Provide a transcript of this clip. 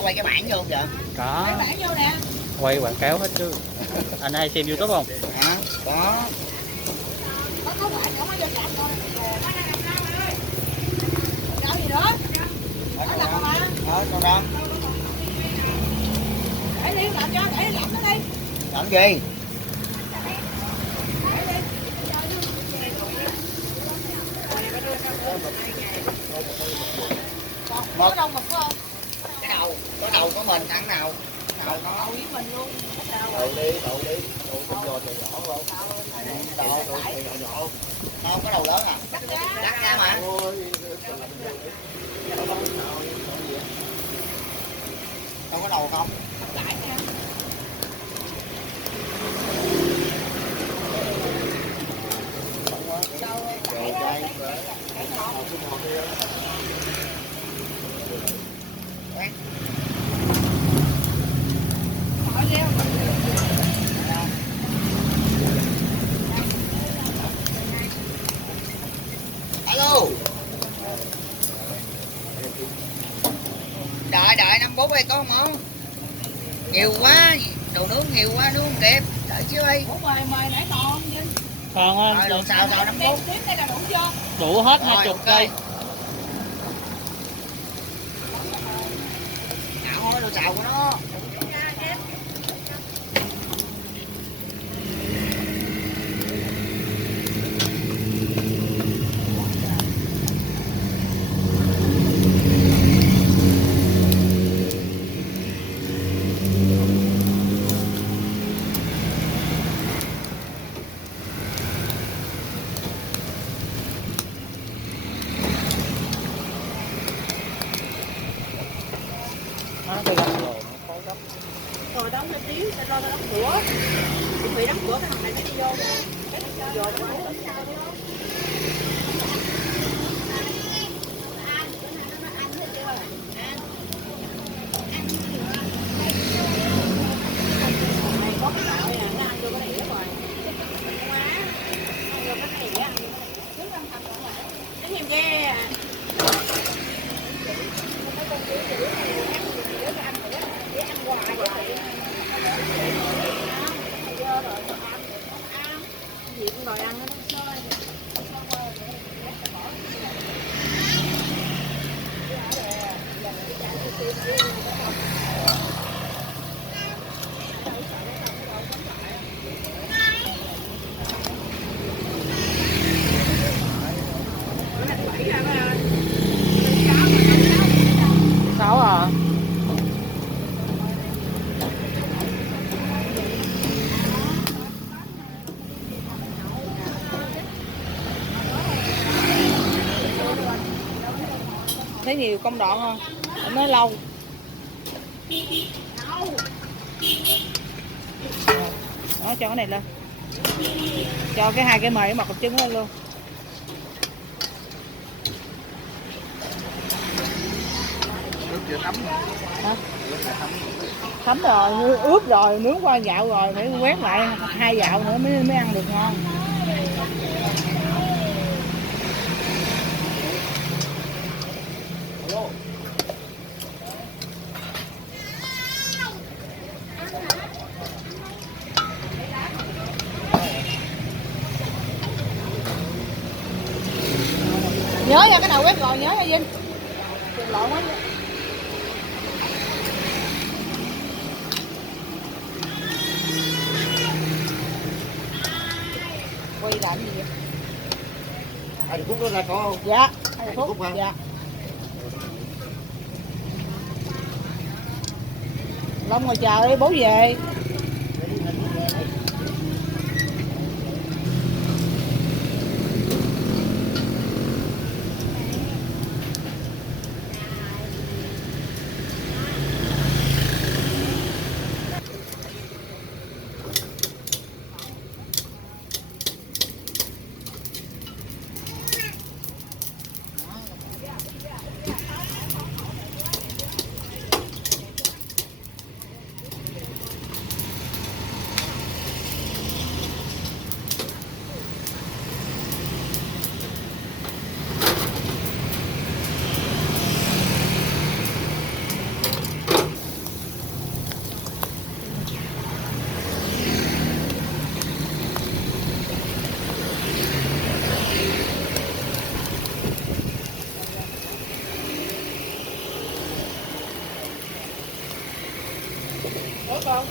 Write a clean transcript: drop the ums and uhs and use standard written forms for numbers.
có quay cái bảng vô không vậy? Có. Cái bảng vô nè. Quay quảng cáo hết chứ. Anh hay xem YouTube không? Hả? Có. Có bạn không có vô chạm thôi. Rau gì nữa? Đó là con hả? Con đó. Để đi làm cho, để làm nó đi. Làm gì? Có đâu mực không? Cái đầu, có đầu có mình ăn nào? Đầu nó. Đầu với mình luôn. Đầu đi. Đầu con giò nhỏ không? Đầu nhỏ. Không có đầu lớn à? Đắt ra mà. Đâu có đầu không? Lại nha. Rồi đây. Alo. Đợi 5 phút đây có không món? Nhiều quá, đồ nướng nhiều quá nướng không kịp. Đợi chứ đi. Ủa mời nãy còn Vinh. Còn Rồi đồ xào 5 phút. Tiếp đây là đủ chưa? đủ hết Rồi, 20 ok. cây. Ngạo thôi đồ xào của nó. Nó cái gạch lồn nó khó gấp. Rồi đóng lên tiếng, cho nó đóng cửa. Chuẩn bị đóng cửa cái thằng này nó đi vô rồi. Vô đó. Có cái tạo nè, nó ăn vô cái đĩa rồi. Không á. Ăn vô cái đĩa. Cái nhiều ghê. Gì cũng đòi ăn hết. Sáu à? Thấy nhiều công đoạn không? Nó lâu. Đó, cho cái này lên. Cho cái 2 cái mề mặt cục trứng lên luôn. Hả? Thấm rồi, ướp rồi, nướng qua dạo rồi, phải quét lại 2 dạo nữa mới ăn được ngon. Nhớ nha, cái nào quét rồi nhớ nha Vinh. Đừng lộn quá. Quay làm gì vậy? 20 phút nữa ra có không? Dạ, 20 phút. phút hả? Dạ. Long ngồi chờ đi, bố về. con.